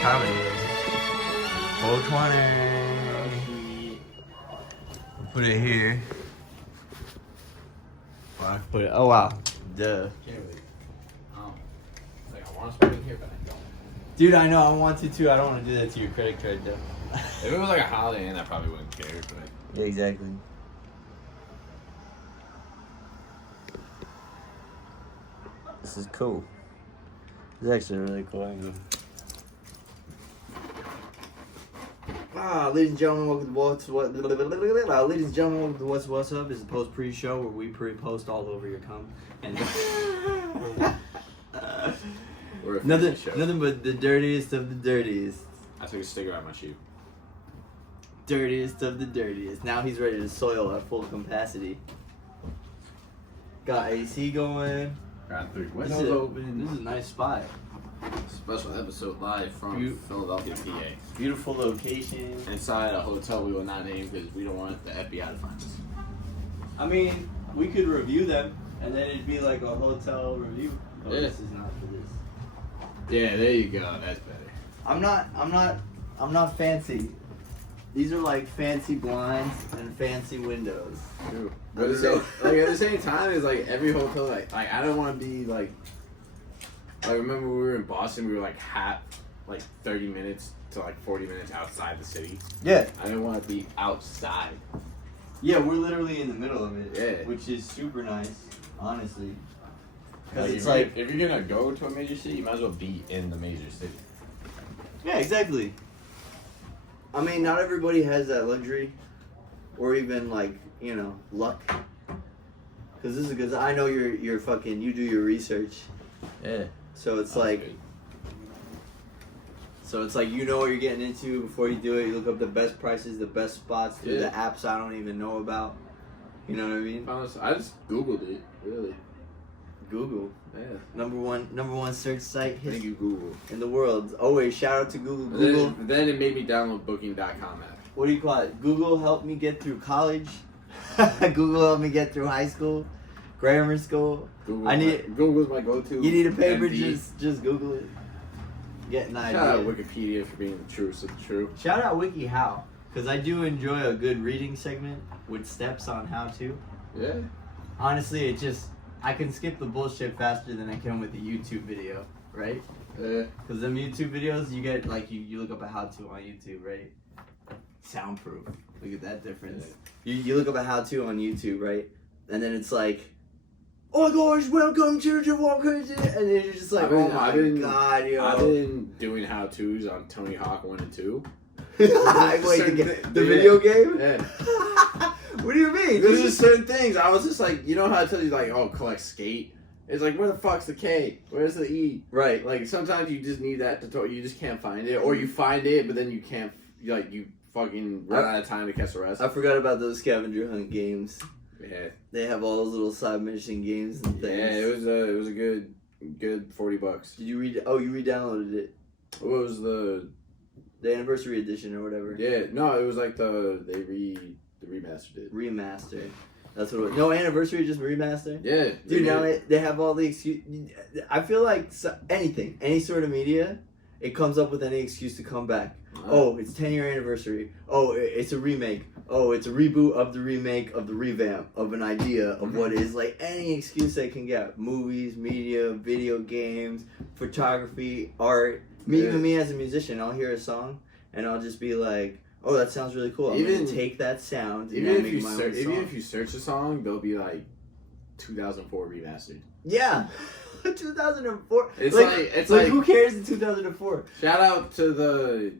comedy is. 420. Put it here. Fuck. Put it. Oh wow. Duh. Can't wait. Like I want to spend it here, but I don't. Dude, I know. I want to too. I don't want to do that to your credit card though. If it was like a Holiday Inn, I probably wouldn't care. But Yeah, exactly. This is cool. This is actually really cool. Ladies and gentlemen, welcome to What's What. Ladies and gentlemen, welcome to What's Up. This is the post pre-show where we pre-post all over your cum. And nothing but the dirtiest of the dirtiest. I took a sticker out of my shoe. Dirtiest of the dirtiest. Now he's ready to soil at full capacity. Got AC going. Got 3 This windows is open. a nice spot. Special episode live from Philadelphia, PA. Beautiful location. Inside a hotel we will not name because we don't want the FBI to find us. I mean, we could review them, and then it'd be like a hotel review. Oh, Yeah. This is not for this. Yeah, there you go. That's better. I'm not fancy. These are like fancy blinds and fancy windows. True. But at the same time, it's like every hotel. Like I don't want to be like. I remember we were in Boston. We were like 30 minutes to like 40 minutes outside the city. Yeah. I didn't want to be outside. Yeah, we're literally in the middle of it. Yeah. Which is super nice, honestly. Because Like, it's like, if you're gonna go to a major city, you might as well be in the major city. yeah, exactly. I mean, not everybody has that luxury, or even like, you know, luck. Because I know you're fucking, you do your research. Yeah. So it's like, you know what you're getting into before you do it. You look up the best prices, the best spots through the apps I don't even know about. You know what I mean? Honestly, I just Googled it. Really. Google, Yeah. number one search site Thank you, Google. in the world. Always shout out to Google. But Google. Then it made me download Booking.com app. What do you call it? Google helped me get through college. Google helped me get through high school, grammar school. Google's my go-to. You need a paper, MD. just Google it. Get an idea. Shout out Wikipedia for being the truest of the true. Shout out WikiHow, because I do enjoy a good reading segment with steps on how to. Yeah. Honestly, I can skip the bullshit faster than I can with a YouTube video, right? Yeah. Because them YouTube videos, you get, like, you look up a how-to on YouTube, right? Soundproof. Look at that difference. Yeah. You look up a how-to on YouTube, right? And then it's like, oh my gosh, welcome to the Walker. And then you're just like, oh my god, yo. I've been doing how-tos on Tony Hawk 1 and 2. Wait, the video game? Yeah. What do you mean? There's just certain things. I was just like, you know how I tell you, like, oh, collect skate? It's like, where the fuck's the K? Where's the E? Right. Like, sometimes you just need that tutorial. You just can't find it. Or you find it, but then you can't, like, you fucking run out of time to catch the rest. I forgot about those scavenger hunt games. Yeah. They have all those little side mission games and things. Yeah, it was a good $40. Did you read? Oh, you re-downloaded it. What was the anniversary edition or whatever? Yeah, no, it was like they remastered it. Remaster. That's what it was. No anniversary, just remaster? Yeah. Dude, now they have all the excuse. I feel like any sort of media, it comes up with any excuse to come back. Oh, it's 10-year anniversary. Oh, it's a remake. Oh, it's a reboot of the remake of the revamp of an idea of what is, like, any excuse they can get. Movies, media, video games, photography, art. Even me as a musician, I'll hear a song and I'll just be like, oh, that sounds really cool. I'm gonna take that sound and make my own song. Even if you search a song, they'll be like 2004 remastered. Yeah. 2004. It's like who cares in 2004? Shout out to the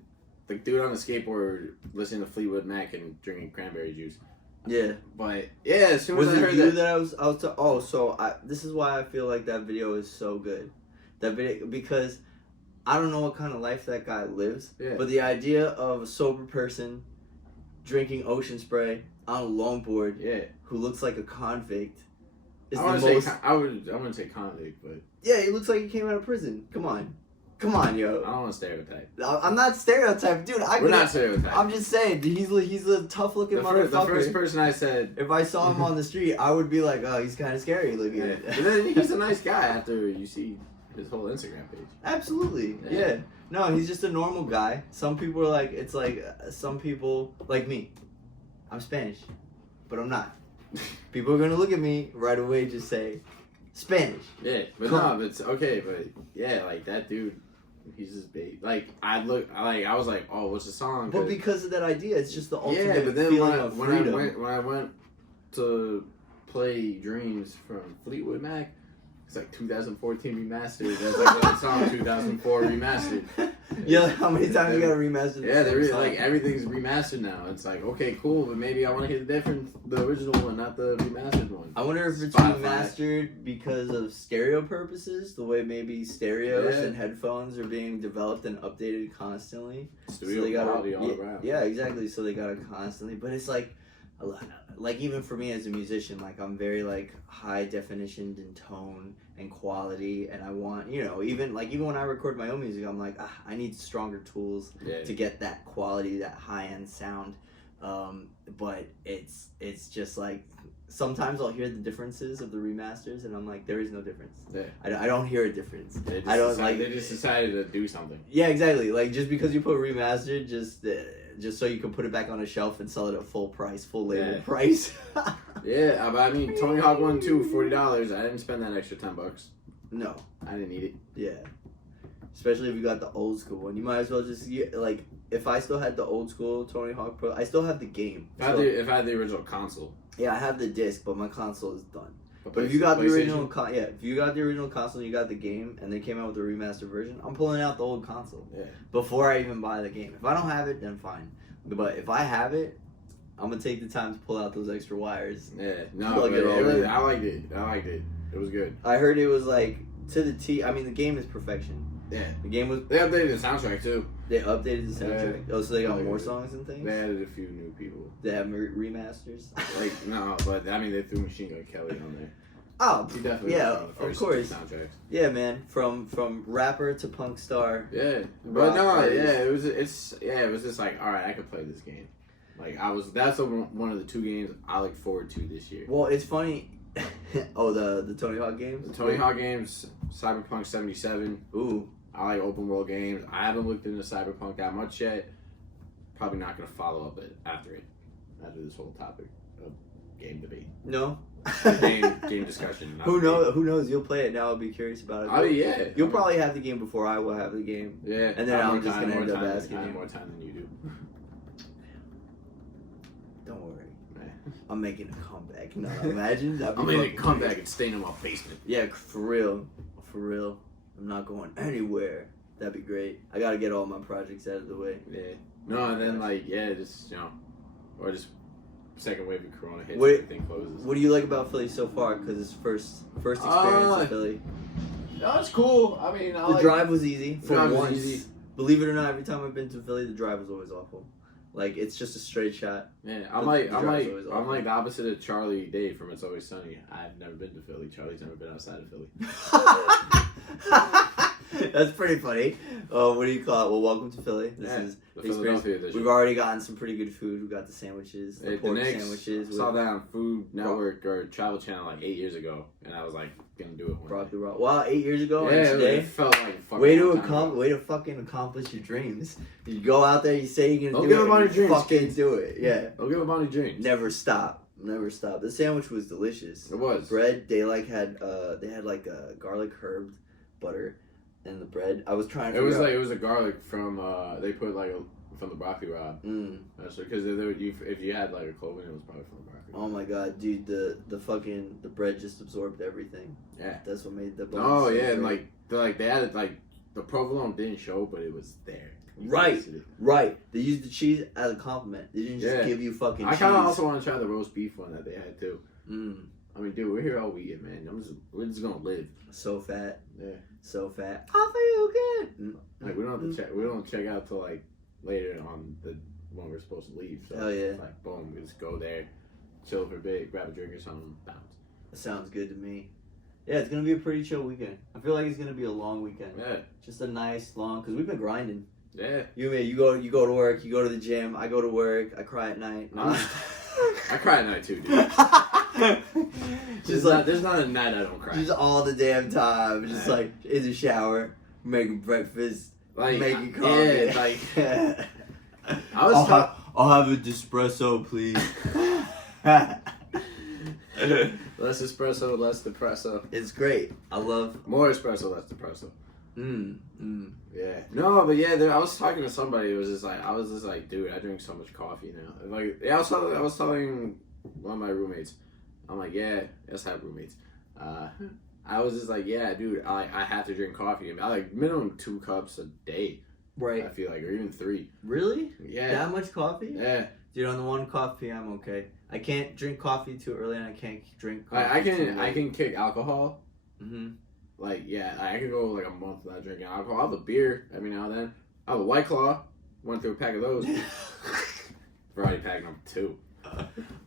dude on the skateboard listening to Fleetwood Mac and drinking cranberry juice. Yeah. But yeah, as soon as I heard this is why I feel like that video is so good. That video, because I don't know what kind of life that guy lives, but the idea of a sober person drinking ocean spray on a longboard, who looks like a convict, is I wouldn't say convict, but yeah, he looks like he came out of prison. Come on, yo. I don't want to stereotype. I'm not stereotyping, dude. We're not stereotyping. I'm just saying, he's a tough looking motherfucker. The first person I said, if I saw him on the street, I would be like, oh, he's kind of scary looking. Yeah. But then he's a nice guy after you see. his whole Instagram page. Absolutely, yeah. No, he's just a normal guy. Some people are like, it's like some people like me. I'm Spanish, but I'm not. People are gonna look at me right away, just say Spanish. Yeah, but no, but it's okay. But yeah, like that dude, he's just big. Like I was like, oh, what's the song? But because of that idea, it's just the ultimate yeah. But then feeling of freedom. when I went to play Dreams from Fleetwood Mac, it's like 2014 remastered. That's like that song 2004 remastered. Yeah, like how many times you gotta remaster? Yeah, like everything's remastered now. It's like, okay, cool, but maybe I want to hear the original one, not the remastered one. I wonder if it's Spotify. remastered because of stereo purposes, the way maybe stereos and headphones are being developed and updated constantly. Studio quality all around. Yeah, exactly. So they gotta constantly, but it's like even for me as a musician, like I'm very like high definition in tone and quality, and I want, you know, even when I record my own music, I'm like, I need stronger tools to get that quality, that high end sound. But it's just like sometimes I'll hear the differences of the remasters, and I'm like, there is no difference. Yeah. I don't hear a difference. They just decided to do something. Yeah, exactly. Like just because you put remastered, just so you can put it back on a shelf and sell it at full price, full label price. Yeah, but I mean, Tony Hawk 1 too, $40. I didn't spend that extra $10. No, I didn't need it. Yeah, especially if you got the old school one, you might as well just like. If I still had the old school Tony Hawk Pro, I still have the game. If I had the original console. Yeah, I have the disc, but my console is done. But if you got the original, if you got the original console, and you got the game, and they came out with a remastered version, I'm pulling out the old console. Yeah. Before I even buy the game. If I don't have it, then fine. But if I have it, I'm gonna take the time to pull out those extra wires. Yeah. No, I liked it. It was good. I heard it was like to the T. I mean, the game is perfection. Yeah. The game was. They updated the soundtrack too. They updated the soundtrack. Oh, so they got more songs and things. They added a few new people. They have remasters. Like no, but I mean they threw Machine Gun Kelly on there. Oh, he definitely of course. Soundtracks. Yeah, man. From rapper to punk star. Yeah, but no, it was just like, all right, I could play this game. Like that's one of the two games I look forward to this year. Well, it's funny. Oh, the Tony Hawk games. The Tony Hawk games, Cyberpunk 77. Ooh. I like open world games. I haven't looked into Cyberpunk that much yet. Probably not gonna follow up after this whole topic of game debate. No. game discussion. Who knows? You'll play it now. I'll be curious about it. Oh yeah. You'll probably have the game before I will have the game. Yeah. And then I'm just gonna end up asking you. I have more time than you do. Don't worry. I'm making a comeback. No, imagine. I'm making a comeback and staying in my basement. Yeah, for real. I'm not going anywhere. That'd be great. I gotta get all my projects out of the way. Yeah. No, and then just or just second wave of Corona hits, everything closes. What do you like about Philly so far? Because it's first experience in Philly. No, it's cool. I mean, the drive was easy for once. Easy. Believe it or not, every time I've been to Philly, the drive was always awful. Like it's just a straight shot. Yeah, I'm like the opposite of Charlie Day from It's Always Sunny. I've never been to Philly. Charlie's never been outside of Philly. That's pretty funny. What do you call it? Well, welcome to Philly. This is the Philadelphia edition. We've already gotten some pretty good food. We got the sandwiches, the pork sandwiches. I saw that on Food Network or Travel Channel like 8 years ago, and I was like, gonna do it one Broccoli raw. Wow, 8 years ago. Yeah, today? It felt like fucking way to fucking accomplish your dreams. You go out there, you say you're gonna do it, and you fucking kids. do it. Yeah. Don't give up on your dreams. Never stop. The sandwich was delicious. It was. Bread, they had like a garlic herb butter in the bread. I was trying to it was a garlic from they put from the broccoli raw. That's because if you had like a cloven, it was probably from the broccoli. Oh my god, dude, the bread just absorbed everything. Yeah. That's what made the buns. Oh yeah, and they added the provolone didn't show, but it was there. Right. They used the cheese as a compliment. They didn't just give you fucking cheese. I kind of also want to try the roast beef one that they had too. I mean, dude, we're here all weekend, man. We're just gonna live. So fat. Yeah. So fat. I feel good. Like we don't have to check. We don't check out till like later on when we're supposed to leave. So hell yeah. It's like boom, we just go there, chill for a bit, grab a drink or something, bounce. That sounds good to me. Yeah, it's gonna be a pretty chill weekend. I feel like it's gonna be a long weekend. Yeah. Just a nice long, because we've been grinding. Yeah. You go to work, you go to the gym, I go to work, I cry at night. I cry at night too, dude. There's not a night I don't cry. Just all the damn time. Just like in the shower, making breakfast, making coffee. Yeah, like I'll have an espresso, please. Less espresso, less depresso. It's great. I love more espresso, less depresso. Yeah. No, but yeah, I was talking to somebody. It was just like I was just like, dude, I drink so much coffee now. And like, yeah, I was telling one of my roommates. I'm like, yeah, let's have roommates. I was just like, yeah, dude, I have to drink coffee. I like minimum 2 cups a day. Right. I feel like, or even 3. Really? Yeah. That much coffee? Yeah. Dude, on the 1 coffee, I'm okay. I can't drink coffee too early, and I can't drink coffee I too late. can kick alcohol. Mm-hmm. Like, yeah, I could go like a month without drinking alcohol. I'll have a beer every now and then. I'll have a White Claw. Went through a pack of those. Variety pack number 2.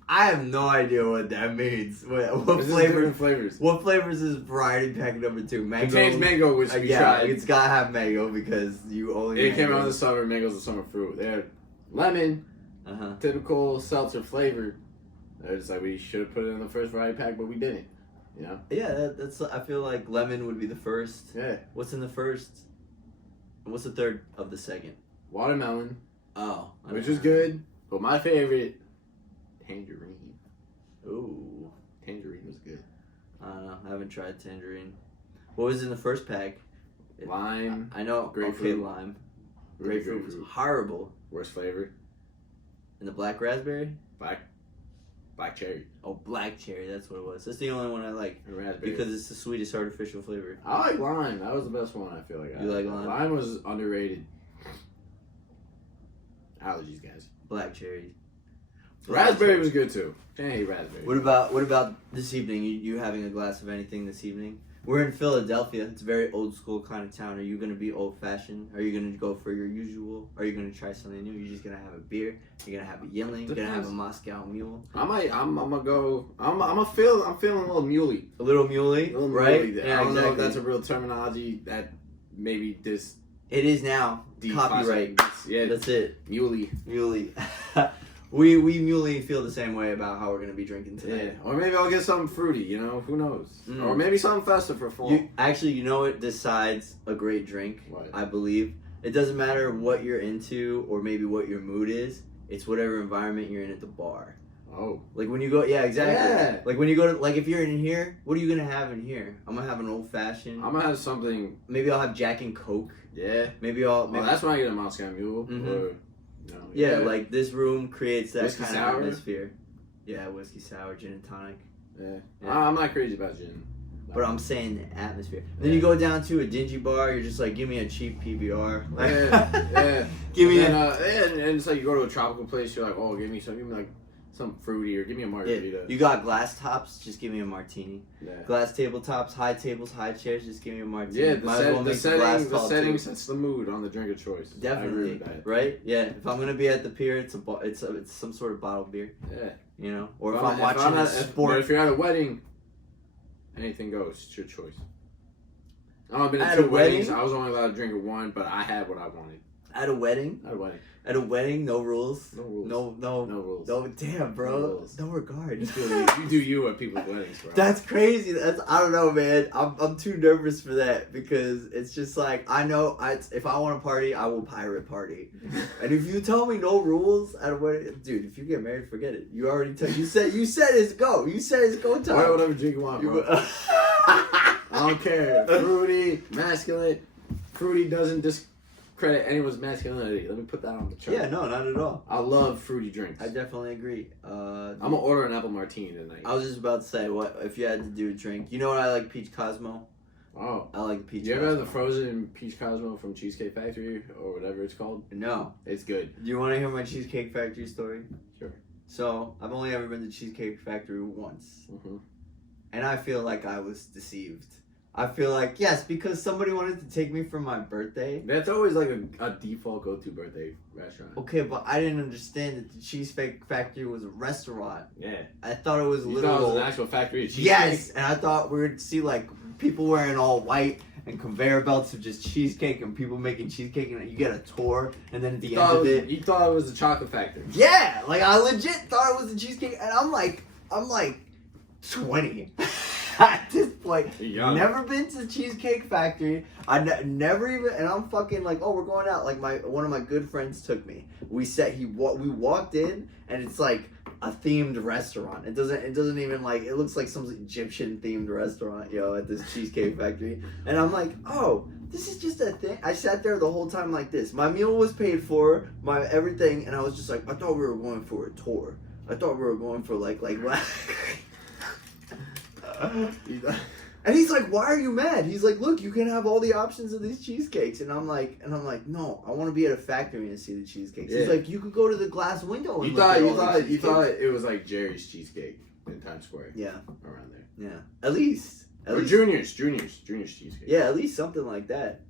I have no idea what that means. What flavors? What flavors is variety pack number 2? Mango. Contains mango, which we tried. It's gotta have mango because you only. It came out in the summer. Mango's a summer fruit. They had lemon, typical seltzer flavor. They're just like, we should have put it in the first variety pack, but we didn't. You know? Yeah, that's. I feel like lemon would be the first. Yeah. What's in the first? What's the third of the second? Watermelon. Oh. Which was good, but my favorite, tangerine. Ooh. Tangerine was good. I don't know. I haven't tried tangerine. What was in the first pack? Lime. I know. Grapefruit. Okay, lime. Grapefruit was horrible. Worst flavor? And the black raspberry? Black cherry. Oh, black cherry. That's what it was. That's the only one I like. And raspberry. Because it's the sweetest artificial flavor. I like lime. That was the best one, I feel like. You like lime? Lime was underrated. Allergies, guys. Black cherry. Raspberry was good too. Can't hate raspberry. What about this evening? You having a glass of anything this evening? We're in Philadelphia. It's a very old school kind of town. Are you gonna be old fashioned? Are you gonna go for your usual? Are you gonna try something new? You're just gonna have a beer. You're gonna have a Yingling. You're gonna have a Moscow Mule. I'm gonna go. I'm feeling a little muley. A little muley, right? Yeah, I don't know if that's a real terminology. That maybe this. It is now. Copyright. Yeah, that's it. Muley. We muley feel the same way about how we're gonna be drinking today. Yeah. Or maybe I'll get something fruity. You know, who knows? Or maybe something festive for fall. You know what decides a great drink? What? I believe it doesn't matter what you're into or maybe what your mood is. It's whatever environment you're in at the bar. Oh. Like when you go, yeah, exactly. Yeah. Like when you go to, like if you're in here, what are you gonna have in here? I'm gonna have an old fashioned. I'm gonna have something. Maybe I'll have Jack and Coke. Yeah. Maybe I'll. Well, that's when I get a Moscow Mule. Or, no, yeah, like this room creates that whiskey kind sour? of atmosphere. Yeah, whiskey sour, gin and tonic. Yeah. Yeah. I'm not crazy about gin. But I'm saying the atmosphere. Then you go down to a dingy bar, you're just like, give me a cheap PBR. Yeah. Give me and it's like you go to a tropical place, you're like, oh, give me like some fruity or give me a margarita. Yeah. You got glass tops, just give me a martini. Yeah. Glass tabletops, high tables, high chairs, just give me a martini. Yeah, the setting sets the mood on the drink of choice. Definitely. I agree with that. Right? Yeah. If I'm gonna be at the pier, it's some sort of bottled beer. Yeah. You know? Or if I'm watching a sport. But if you're at a wedding, anything goes. It's your choice. I've been at to 2 a weddings. wedding? I was only allowed to drink at one, but I had what I wanted. At a wedding? At a wedding. At a wedding, no rules. No rules. No rules. No, damn, bro. No rules. No regard. You do you at people's weddings, bro. That's crazy. I don't know, man. I'm too nervous for that because it's just like I know if I want to party, I will pirate party. And if you tell me no rules at a wedding, dude, if you get married, forget it. You already you said it's go. You said it's go time. Or whatever drink you want, bro. I don't care. Fruity, masculine. Fruity doesn't discredit anyone's masculinity. Let me put that on the chart. Yeah, no, not at all. I love fruity drinks. I definitely agree. I'm gonna order an apple martini tonight. I was just about to say, what if you had to do a drink? You know what I like? Peach Cosmo. Oh, I like the peach. You ever Cosmo. had the frozen peach Cosmo from Cheesecake Factory or whatever it's called? No. It's good. Do you want to hear my Cheesecake Factory story? Sure. So I've only ever been to Cheesecake Factory once, and I feel like I was deceived. I feel like, yes, because somebody wanted to take me for my birthday. That's always like a default go-to birthday restaurant. Okay, but I didn't understand that the Cheesecake Factory was a restaurant. Yeah. I thought it was You literal. thought it was an actual factory of cheesecake? Yes, and I thought we would see like people wearing all white and conveyor belts of just cheesecake and people making cheesecake and you get a tour and then at the end of it. You thought it was a chocolate factory. Yeah, like I legit thought it was a cheesecake and I'm like, 20 at this point. Young. Never been to the Cheesecake Factory. Never even, and I'm fucking like, oh, we're going out. Like one of my good friends took me. We walked in, and it's like a themed restaurant. It doesn't even like, it looks like some Egyptian themed restaurant, at this Cheesecake Factory. And I'm like, oh, this is just a thing. I sat there the whole time like this. My meal was paid for, my everything, and I was just like, I thought we were going for a tour. I thought we were going for like and he's like, why are you mad? He's like, look, you can have all the options of these cheesecakes. And I'm like, no, I want to be at a factory and see the cheesecakes. Yeah. He's like, you could go to the glass window. And you thought it was like Jerry's Cheesecake in Times Square. Yeah, around there. Yeah, at least Junior's Cheesecake. Yeah, at least something like that.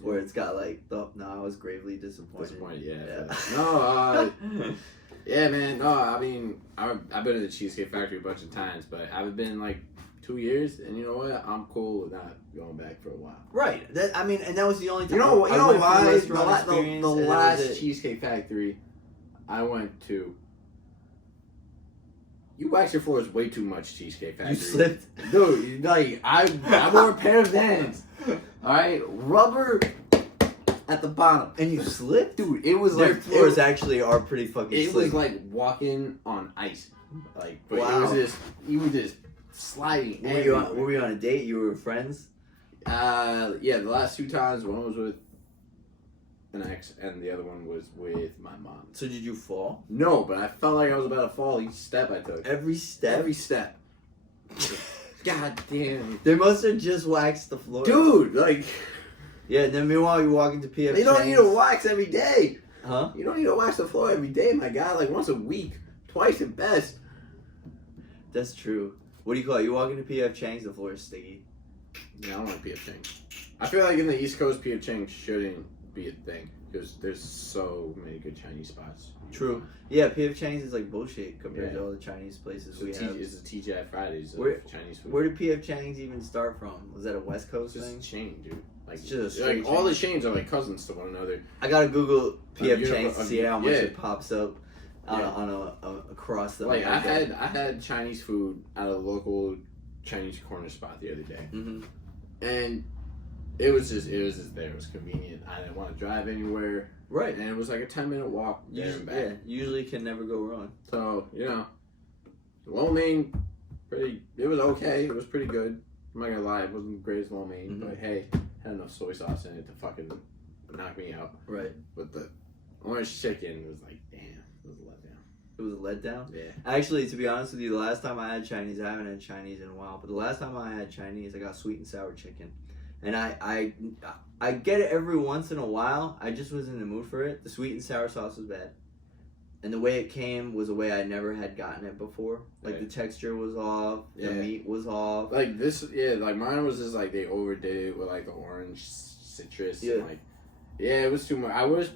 Where it's got like I was gravely disappointed. Yeah. No. Yeah, man. No, I mean, I've been to the Cheesecake Factory a bunch of times, but I haven't been in like 2 years. And you know what? I'm cool with not going back for a while. Right. And that was the only time. You know why? The last last Cheesecake Factory I went to. You wax your floors way too much, Cheesecake Factory. You slipped, dude. Like I wore a pair of Vans. All right, rubber at the bottom, and you slipped, dude. It was their like floors actually are pretty fucking. It slick. was like walking on ice, like. But wow. You were just sliding. Were we on a date? You were friends? Yeah. The last 2 times, one was with an ex, and the other one was with my mom. So did you fall? No, but I felt like I was about to fall each step I took. Every step. God damn. They must have just waxed the floor. Dude, like. Yeah, then meanwhile you're walking to PF. You don't need to wax every day. Huh? You don't need to wax the floor every day, my guy. Like once a week. Twice at best. That's true. What do you call it? You walk into PF Chang's, the floor is sticky. Yeah, I don't like PF Chang's. I feel like in the East Coast, PF Chang's shouldn't be a thing. Because there's so many good Chinese spots. True. Yeah, PF Chang's is like bullshit compared to all the Chinese places we have. It's the TGI Fridays of Chinese food. Where did PF Chang's even start from? Was that a West Coast thing? It's just a chain, dude. Like, it's just like all the chains are like cousins to one another. I gotta Google PF Chang's to see how much it pops up on across the. Like I had Chinese food at a local Chinese corner spot the other day, and it was just there. It was convenient. I didn't want to drive anywhere. Right, and it was like a 10-minute walk there and back. Yeah, usually can never go wrong. So lo mein, it was okay. It was pretty good. I'm not gonna lie, it wasn't the greatest lo mein, but hey, had enough soy sauce in it to fucking knock me out. Right. But the orange chicken was like, damn, it was a letdown. It was a letdown? Yeah. Actually, to be honest with you, the last time I had Chinese, I haven't had Chinese in a while, but the last time I had Chinese, I got sweet and sour chicken. And I get it every once in a while. I just was in the mood for it. The sweet and sour sauce was bad. And the way it came was a way I never had gotten it before. Like, the texture was off. The meat was off. Like, like, mine was just, like, they overdid it with, like, the orange citrus. Yeah. And, like, it was too much. I wish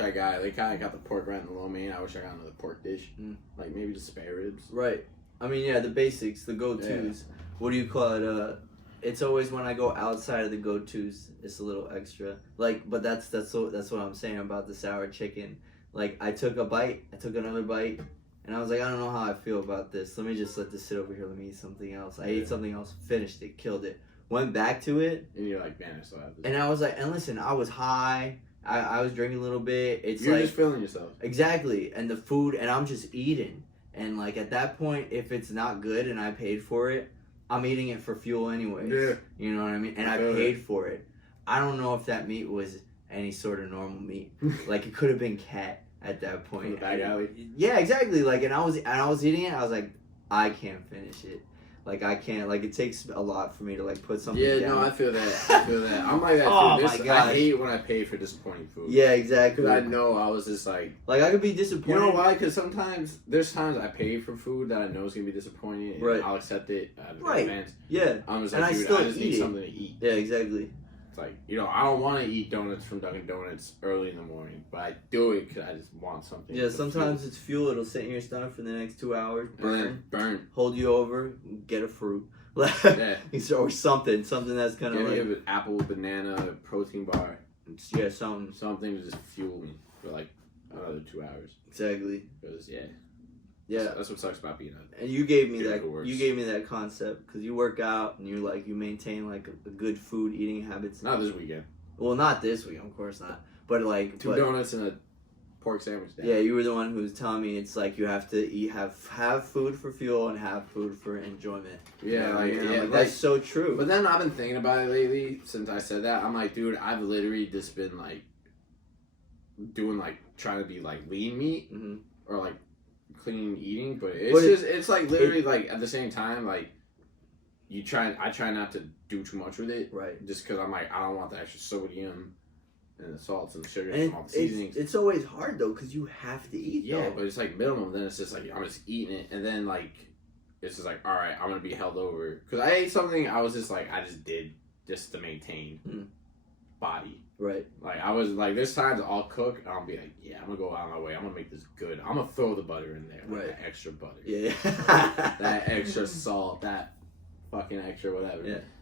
I got. They kind of got the pork right in the lo mein. I wish I got another pork dish. Like, maybe the spare ribs. Right. I mean, yeah, the basics, the go-tos. Yeah. What do you call it? It's always when I go outside of the go-tos, it's a little extra. Like, but that's what I'm saying about the sour chicken. Like, I took a bite, I took another bite, and I was like, I don't know how I feel about this. Let me just let this sit over here. Let me eat something else. I ate something else, finished it, killed it. Went back to it. And you're like, man, I still have this. And I was like, and listen, I was high. I was drinking a little bit. You're just feeling yourself. Exactly. And the food, and I'm just eating. And, like, at that point, if it's not good and I paid for it, I'm eating it for fuel anyway. Yeah. You know what I mean? And I paid for it. I don't know if that meat was any sort of normal meat. Like, it could have been cat at that point. From the back alley? Yeah, exactly. Like, and I was eating it. I was like, I can't finish it. Like, I can't. Like, it takes a lot for me to, like, put something down. Yeah, no, I feel that. I'm like that too. Oh, my gosh. I hate when I pay for disappointing food. Yeah, exactly. Because I know I was just like... Like, I could be disappointed. You know why? Because there's times I pay for food that I know is going to be disappointing. And right. I'll accept it out of advance. Yeah. I'm just like, dude, I just need something to eat. Yeah, exactly. It's like, I don't want to eat donuts from Dunkin' Donuts early in the morning. But I do it because I just want something. Yeah, sometimes it's fuel. It'll sit in your stomach for the next 2 hours. Burn. Hold you over. Get a fruit. Yeah. Or something that's kind of like an apple, banana, protein bar. Yeah, something to just fuel me for like another 2 hours. Exactly. Because Yeah, that's what sucks about being a. and you gave me Dude, that. who works. You gave me that concept because you work out and you maintain like a good food eating habits. Not this weekend. Well, not this week, of course not. But like Two donuts and a pork sandwich. Down. Yeah, you were the one who was telling me it's like you have to have food for fuel and have food for enjoyment. Yeah, like, I'm yeah, like, that's so true. But then I've been thinking about it lately since I said that. I'm like, dude, I've literally just been like doing like trying to be like lean meat or like clean eating, but it's like literally like at the same time like I try not to do too much with it, right? Just because I'm like I don't want the extra sodium and the salts and the sugars and and all the seasonings. It's always hard though because you have to eat. Yeah, though. but it's like minimum. Then it's just like I'm just eating it, and then like it's just like all right, I'm gonna be held over because I ate something. I was just like I just did just to maintain body. Right. Like I was like there's times I'll cook and I'll be like yeah I'm gonna go out of my way. I'm gonna make this good. I'm gonna throw the butter in there. Like that extra butter. Yeah. That extra salt. That fucking extra whatever. Yeah.